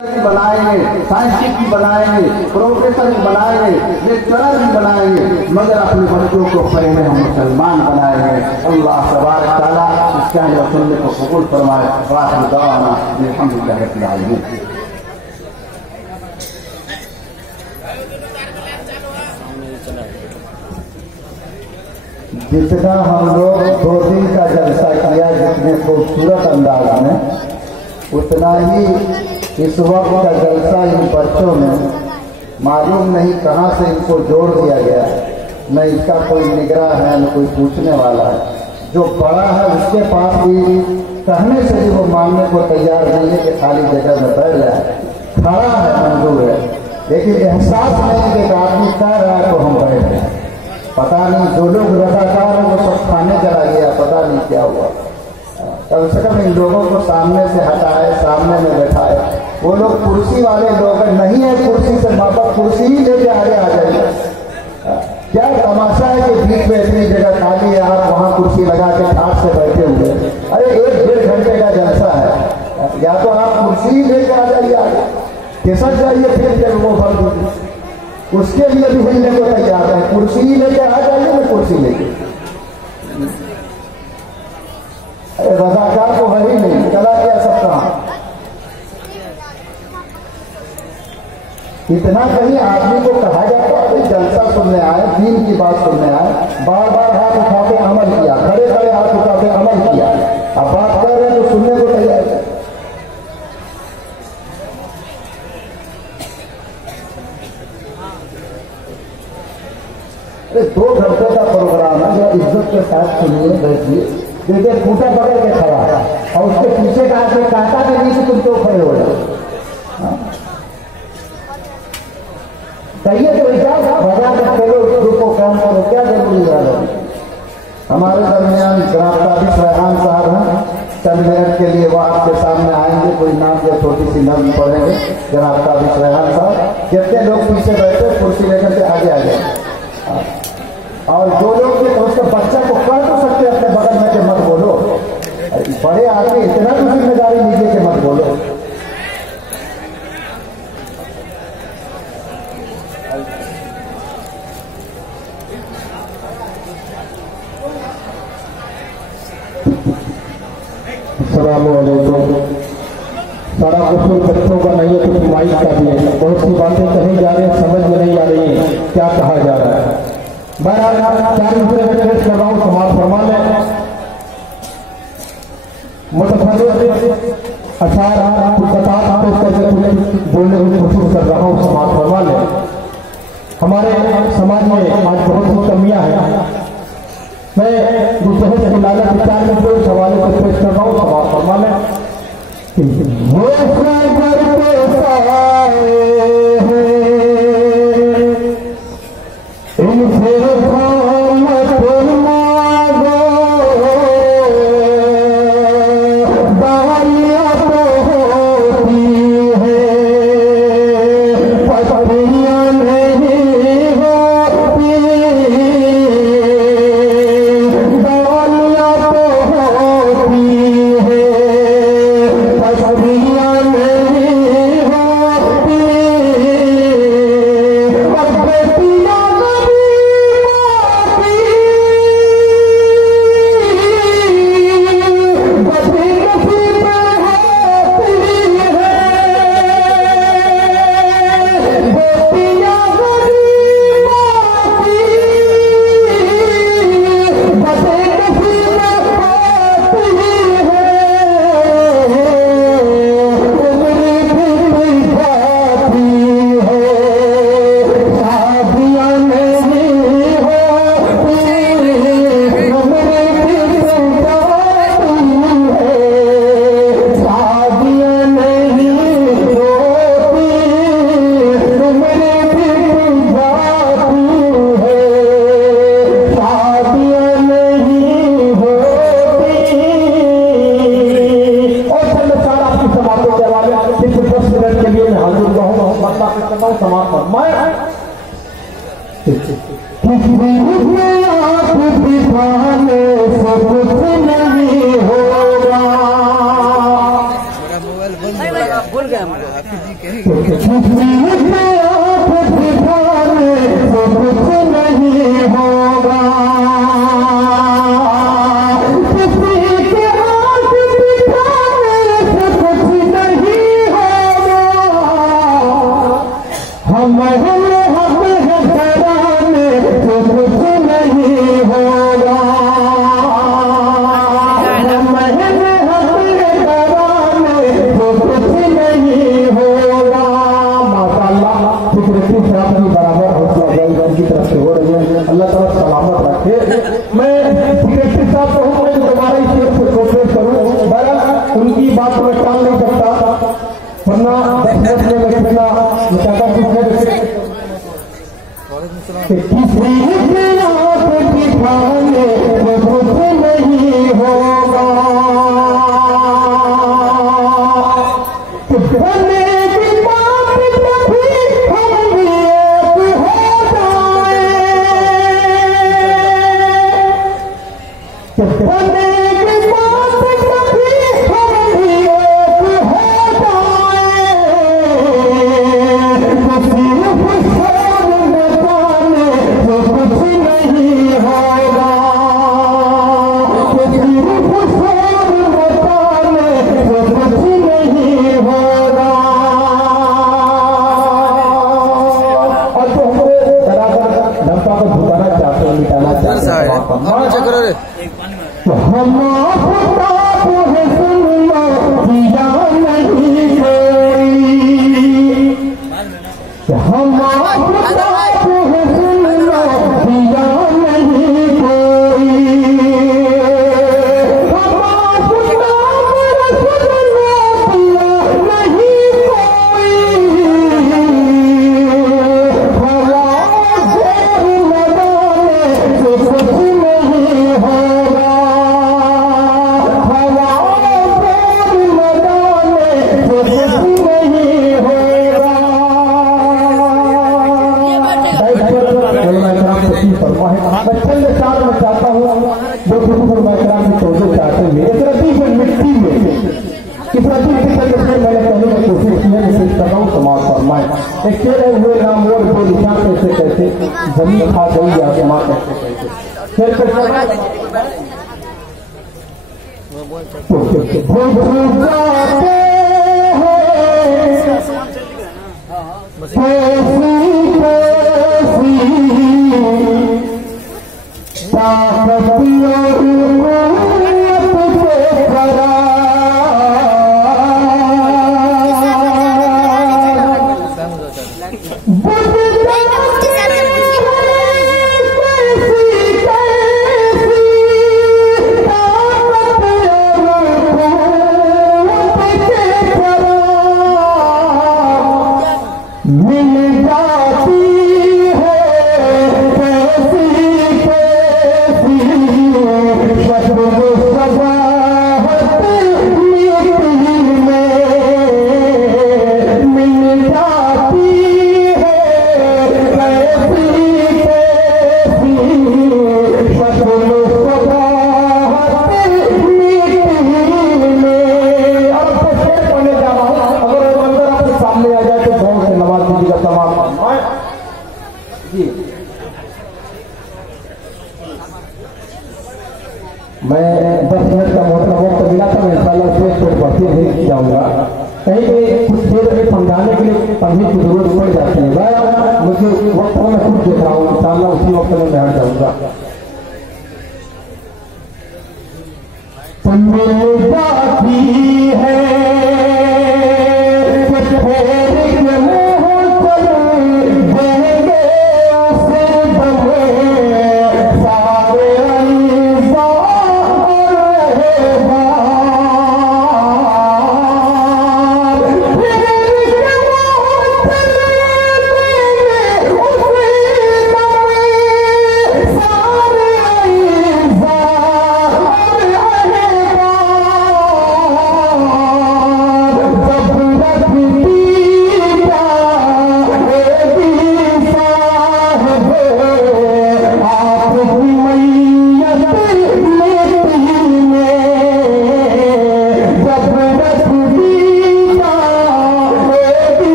बनाएंगे, साइंटिस्ट भी बनाएंगे, प्रोफेसर भी बनाएंगे, लेक्चरर भी बनाएंगे, मगर अपने बच्चों को पहले हम मुसलमान बनाएंगे। अल्लाह तबारक तआला इसके और सुन्नत को कबूल फरमाए। वाखिर दअवाना अल्हम्दुलिल्लाहि रब्बिल आलमीन। जितना हम लोग 2 दिन का जलसा किया जितने खूबसूरत अंदाज में, उतना ही इस वक्त का जलसा इन बच्चों में मालूम नहीं कहाँ से इनको जोड़ दिया गया। न इसका कोई निगरान है, न कोई पूछने वाला है। जो बड़ा है उसके पास भी कहने से भी वो मानने को तैयार नहीं है कि खाली जगह में बैठ जाए। खड़ा है, मंजूर है, लेकिन एहसास नहीं कि एक आदमी कह रहा है तो हम बैठ जाए। पता नहीं जो लोग रजाकार हैं वो सब खाने चला गया, पता नहीं क्या हुआ। कम से कम इन लोगों को सामने से हटाए, सामने में बैठाए। वो लोग कुर्सी वाले लोग नहीं है, कुर्सी से मापा कुर्सी ही लेके आगे आ जाइए। क्या तमाशा है कि बीच में इतनी जगह खाली है, आप वहाँ कुर्सी लगा के ठाट से बैठे हुए। अरे 1-1.5 घंटे का जलसा है, या तो आप कुर्सी ही लेके आ जाइए आगे, खिसक जाइए, फिर वो भर दीजिए। उसके लिए भी हिलने को तैयार है। कुर्सी ही लेके आ जाइए, मैं कुर्सी लेके। अरे रजाकार तो है ही नहीं, चला गया सब कहाँ। इतना कहीं आदमी को कहा जाता है जलसा सुनने आए, दीन की बात सुनने आए, बार बार हाथ उठा के अमल किया, खड़े खड़े हाथ उठा के अमल किया। अब बात कर रहे हैं तो सुनने को तैयार है। अरे 2 घंटे का प्रोग्राम है, जो इज्जत के साथ सुनिए, बैठिए। देखिए खूंटा पकड़ के खड़ा है और उसके पीछे का आदमी कांटा के नीचे तुम तो खड़े हो जाओ। कहिए तो जाओ भजा कर चलो, ग्रुप को काम करो, क्या जरूरी है। हमारे दरमियान जनाब ताबिश रेहान साहब हैं, चंद मिनट के लिए वो आपके सामने आएंगे। कोई नाम या छोटी सी नज़्म पढ़ेंगे जनाब ताबिश रेहान साहब। जितने लोग पीछे बैठे कुर्सी लेकर के आगे आ जाए, और जो लोग के उसके बच्चा को कह तो सकते अपने बगल में के मत बोलो। बड़े आदमी इतना भी जिम्मेदारी लीजिए कि मत बोलो। अस्सलामुअलैकुम। सारा कुछ बच्चों का नहीं है, कुछ माइक का भी है। बहुत सी बातें कही जा रही है, समझ में नहीं आ रही है क्या कहा जा रहा है। बहरहाल 4 दूसरे रिक्वेस्ट कर रहा हूँ, समाज फरमा लें। अशार कुछ बता बोलने की कोशिश कर रहा हूँ, समाज फरमा लें। हमारे समाज में आज बहुत सी कमियां हैं। मैं दूसरे से लालच विचार में कोई सवालों को पेश कर रहा हूँ, समाज फरमा लें। भूल गए हम लोग। जमीन खा गई आसमां कैसे मैं 10 मिनट का मोटा वक्त मिला था, मैं इंशाल्लाह उसमें कुछ बढ़ती नहीं जाऊँगा। कहीं पे कुछ देर समझाने के लिए पंडित की जरूरत पड़ जाती है। मैं मुझे वक्त में खुद देख रहा हूँ, इंशाल्लाह उसी वक्त में मैं हट जाऊँगा।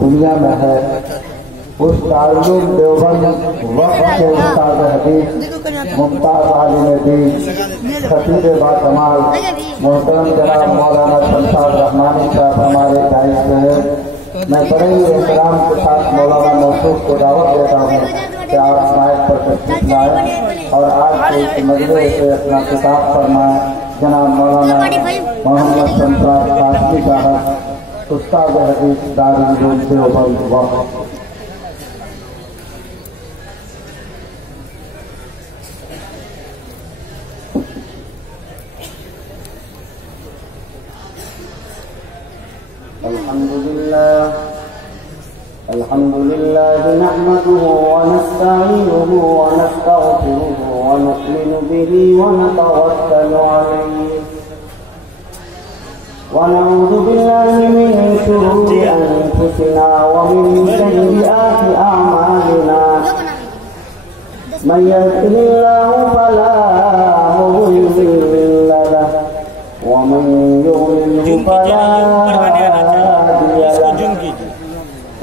दुनिया में है, उस दारुल देवबंद वक्त के उस्ताद हदीस मुमताज आलिम दीन खतीब बाकमाल मोहतरम जनाब मौलाना शमशाद रहमानी साहब हमारे दायित्व है। मैं बड़े ही एहतराम के साथ मौलाना मौसूफ को दावत देता हूँ कि आप माइक पर तशरीफ लाएं और आज के इस मजलिस से अपना खिताब फरमाएं। जनाब मौलाना मोहम्मद शमशाद कासमी साहब उस्ताद हदीस दारुल देवबंद वक्त। अल्हम्दुलिल्लाह नहमदुहु व नस्तईनुहु व नस्तगफिरुहु व नु'मिनु बिही व नतवक्कलु अलैहि व नऊज़ु बिल्लाहि मिन शुरूरि अनफुसिना व मिन सय्यिआति अअमालिना मन यहदिहिल्लाहु फला मुदिल्ल लहु व मन युद्लिल्हु फला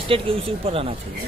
स्टेट के उसी ऊपर रहना चाहिए,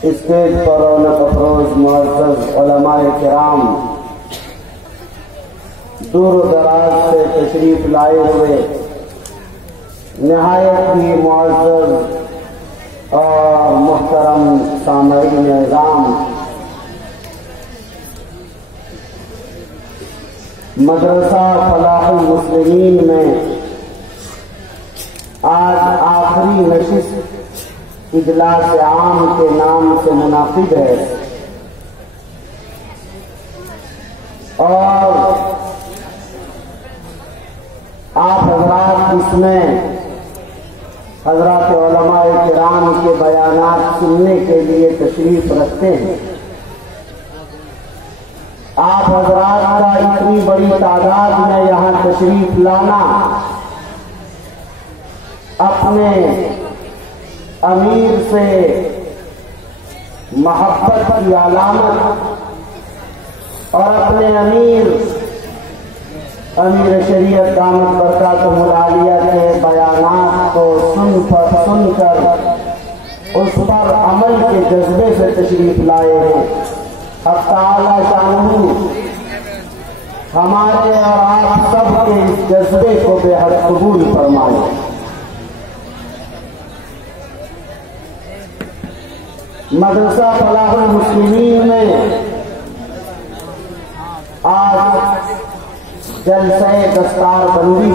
स्टेज पर रौनक अफरोज मुअज़्ज़ज़ उलमाए किराम, दूर दराज से तशरीफ लाए हुए निहायत ही मुअज़्ज़ज़ और मुहतरम सामईन निज़ाम, मदरसा फलाहुल मुस्लिमीन में आज आखिरी नशिस्त इजलास आम के नाम से मुनाफिद है और आप हजरात इसमें हजरात उलमाए किराम के बयानात सुनने के लिए तशरीफ रखते हैं। आप हजरात का इतनी बड़ी तादाद में यहाँ तशरीफ लाना अपने अमीर से मोहब्बत की अलामत और अपने अमीर शरीयत दामत बरकातुहुल आलिया के बयानात को सुनकर उस पर अमल के जज्बे से तशरीफ लाए हैं। अब ताला शानहू हमारे और आप सब के इस जज्बे को बेहद कबूल फरमाए। मदरसा फलाहुल मुस्लिमीन में आज जलसे दस्तार बंदी,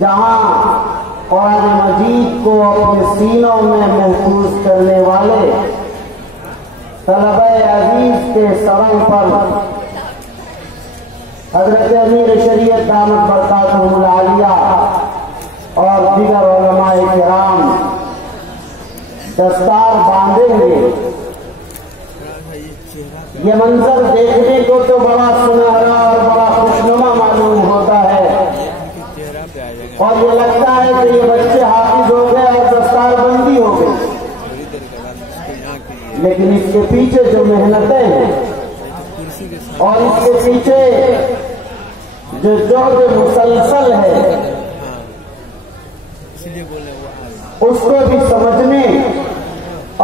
जहां कुरान मजीद को अपने सीनों में महफूज करने वाले तलबे अजीज के सरंग पर हजरत अमीर शरीयत दामत बरकातुहुल आलिया और दीगर उलमाए किराम दस्तार बांधेंगे। ये मंजर देखने को तो बड़ा सुनहरा और बड़ा खुशनुमा मालूम होता है और ये लगता है कि ये बच्चे हाफिज हो गए और दस्तार बंदी हो गई, लेकिन इसके पीछे जो मेहनतें हैं और इसके पीछे जो जोर मुसलसल है उसको भी समझने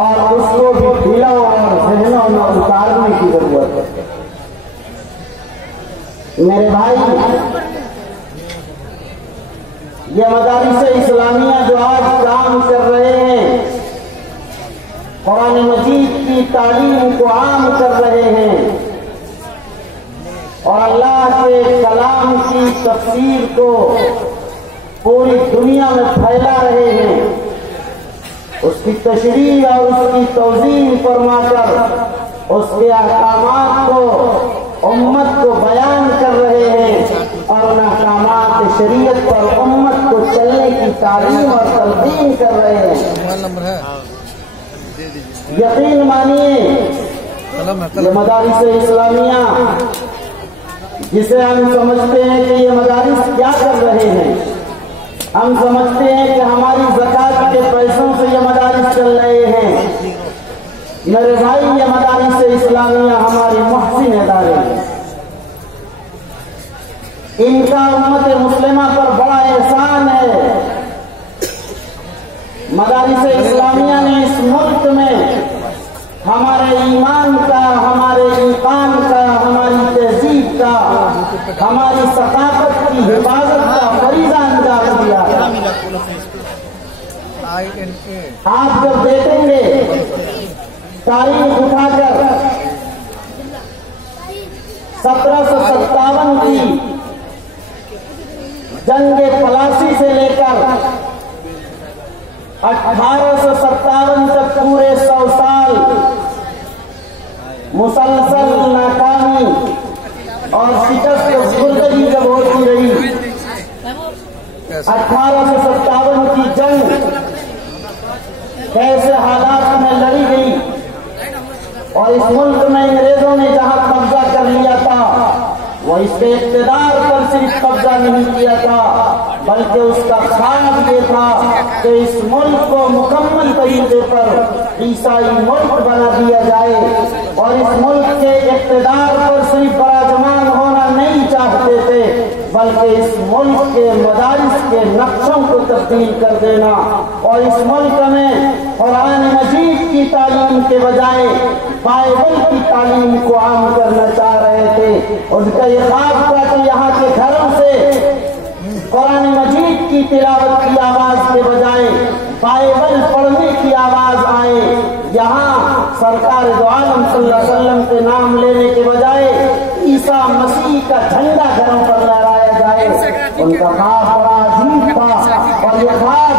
और उसको भी दिलों और जहनों में उतारने की जरूरत है। मेरे भाई, ये मदारिस इस्लामिया जो आज काम कर रहे हैं, कुरान मजीद की तालीम को आम कर रहे हैं और अल्लाह के कलाम की तफसीर को पूरी दुनिया में फैला रहे हैं, उसकी तशरीह और उसकी तौज़ीह फरमाकर उसके अहकामात को उम्मत को बयान कर रहे हैं और उन अहकामात शरीयत पर उम्मत को चलने की तालीम और तलकीन कर रहे हैं। यकीन मानिए ये मदारिस इस्लामिया जिसे हम समझते हैं कि ये मदारिस क्या कर रहे हैं, हम समझते हैं कि हमारी ज़कात के पैसों से ये मदारिस चल रहे हैं। मेरे भाई ये मदारिस इस्लामिया हमारी मुहसिन इदारे हैं, इनका उम्मत मुस्लिमा पर बड़ा एहसान है। मदारिस इस्लामिया ने इस मुल्क में हमारे ईमान का, हमारे इंसान का, हमारी तहजीब का, हमारी सकाफत की हिफाजत का फरीज़ा अंजाम दिया। आप जब देखेंगे तारीख उठाकर 1757 की जंग पलासी से लेकर 1857 तक पूरे 100 साल मुसलसल नाकामी और शिकस्त गुर्दगी जब होती रही, 1857 की जंग कैसे हालात में लड़ी गई और इस मुल्क में अंग्रेजों ने जहां कब्जा कर लिया था वो इसके इक़्तिदार पर सिर्फ कब्जा नहीं किया था बल्कि उसका ख्वाब ये था कि इस मुल्क को मुकम्मल तरीके पर ईसाई मुल्क बना दिया जाए और इस मुल्क के इक़्तिदार पर सिर्फ बराजमान होना नहीं चाहते थे बल्कि इस मुल्क के मदारिस के नक्शों को तब्दील कर देना और इस मुल्क में कुरान मजीद की तालीम के बजाय बाइबल की तालीम को आम करना चाह रहे थे। उनका ये ख्वाब था कि यहाँ के घरों से कुरान मजीद की तिलावत की आवाज के बजाय बाइबल पढ़ने की आवाज आए, यहाँ सरकार दो आलम सल्लल्लाहु अलैहि वसल्लम के नाम लेने के बजाय ईसा मसीह का झंडा घरों पर लहराया जाए। उनका ख्वाब बड़ा अजीब था और ये ख्वाब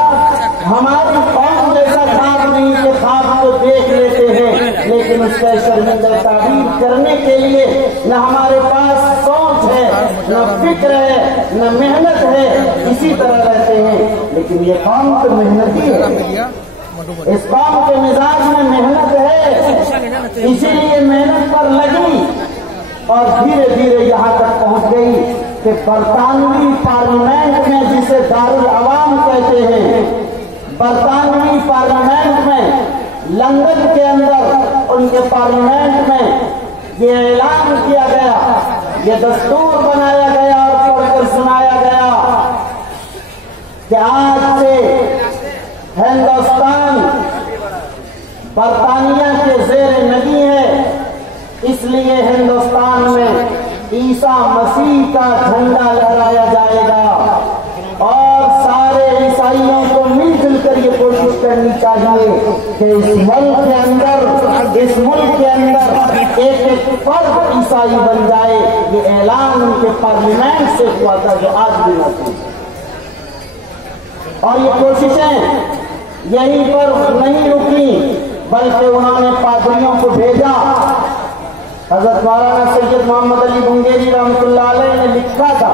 हमारी कौम जैसा ख्वाब नहीं कि ख्वाब को देख लेते हैं लेकिन उसका शर्मिंदा ताबीर करने के लिए न हमारे पास सोच है, न फिक्र है, न मेहनत है, इसी तरह रहते हैं। लेकिन ये कौम तो मेहनती है, इस कौम के मिजाज में मेहनत है, इसीलिए मेहनत पर लगी और धीरे धीरे यहाँ तक पहुँच गई कि बरतानवी पार्लियामेंट में जिसे दारुल अवाम कहते हैं, बरतानवी पार्लियामेंट में लंदन के अंदर उनके पार्लियामेंट में ये ऐलान किया गया, ये दस्तूर बनाया गया और पढ़कर सुनाया गया कि आज से हिंदुस्तान बरतानिया के ज़ेर नगी है, इसलिए हिंदुस्तान में ईसा मसीह का झंडा लहराया जाएगा और सारे ईसाइयों को मिलजुल कर ये कोशिश करनी चाहिए कि इस मुल्क के अंदर एक एक फर्द ईसाई बन जाए। ये ऐलान उनके पार्लियामेंट से हुआ था जो आज भी मौजूद है और ये कोशिशें यहीं पर नहीं रुकी बल्कि उन्होंने पादरियों को भेजा। हजरत मौलाना सैयद मोहम्मद अली बुंगेरी रहमतुल्लाह अलैह ने लिखा था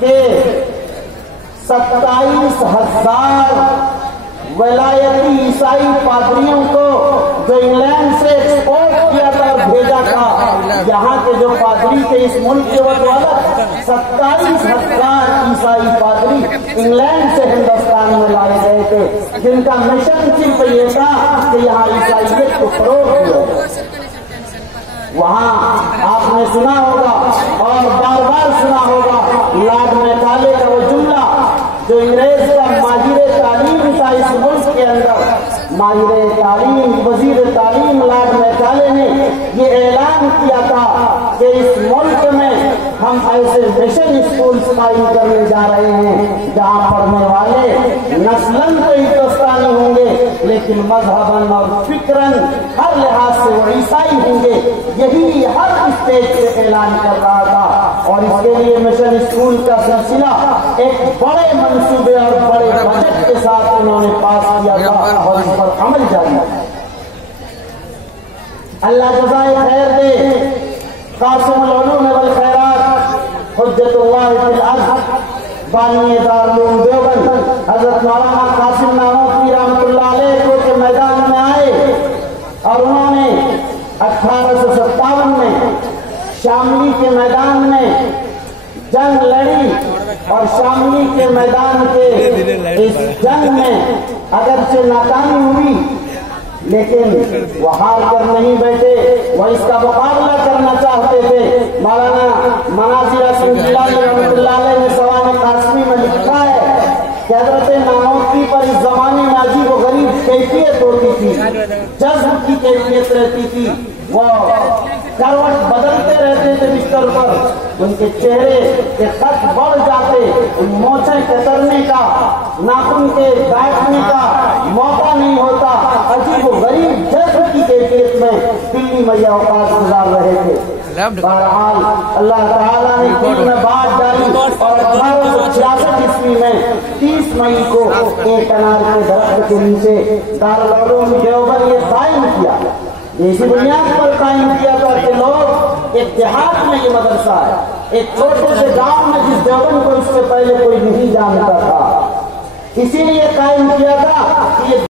कि 27,000 वलायती ईसाई पादरियों को जो इंग्लैंड से एक्सपोर्ट किया था और भेजा था, यहाँ के जो पादरी थे इस मुल्क के वक़्त 27,000 ईसाई पादरी इंग्लैंड से हिंदुस्तान में लाए गए थे जिनका मिशन सिर्फ ये था कि यहाँ ईसाइयत को फरोग दिया। वहाँ आपने सुना होगा और बार बार सुना होगा लॉर्ड मैकाले का वो जुमला जो अंग्रेज का माहिर तालीम था इस मुल्क के अंदर, माहिर तालीम वजीर तालीम लॉर्ड मैकाले ने ये ऐलान किया था कि इस मुल्क में हम ऐसे मिशन स्कूल कायम करने जा रहे हैं जहाँ पढ़ने वाले नस्लन तो हिंदुस्तानी होंगे लेकिन मजहबन और फिक्रन हर लिहाज से वो ईसाई होंगे, यही हर स्टेज से ऐलान कर रहा था। और इसके लिए मिशन स्कूल का सिलसिला एक बड़े मंसूबे और बड़े बजट के साथ उन्होंने पास किया था और इस पर अमल जारी है। अल्लाह जज़ाए खैर दे। कासिमुल उलूम वल खैरात हुज्जतुल्लाह फिल अर्ज़ बानी दारुल उलूम देवबंद हजरत मौलाना कासिम नानोतवी रहमतुल्लाह अलैह को के मैदान में आए और उन्होंने 1857 में शामली के मैदान में जंग लड़ी और शामली के मैदान के इस जंग में अगरचे नाकामी हुई, लेकिन वो हार कर नहीं बैठे, वो इसका मुकाबला करना चाहते थे। मौलाना मनाजिर रहमतुल्लाह अलैह ने सवाल कासमी में लिखा है कि हजरत नानोतवी पर इस जमाने में अजीब व गरीब कैफियत होती थी, जज्ब की कैफियत रहती थी। वो करवट बदलते रहते थे बिस्तर पर, उनके चेहरे के खत बढ़ जाते, उन मोछें कतरने का, नाखून के बैठने का मौका नहीं होता। अजीब व गरीब जज्ब की कैफियत में दिल्ली में यह औकात गुजार रहे थे। बहरहाल अल्लाह ताला ने दिल में बात डाली और 1866 ईस्वी में 30 मई को एक अनार के दरख्त के नीचे दारुल उलूम देवबंद ये कायम किया। इसी बुनियाद पर कायम किया था कि लोग एक देहात में ये मदरसा है, एक छोटे से गांव में जिस देवबंद को इससे पहले कोई नहीं जानता था, इसीलिए कायम किया था कि ये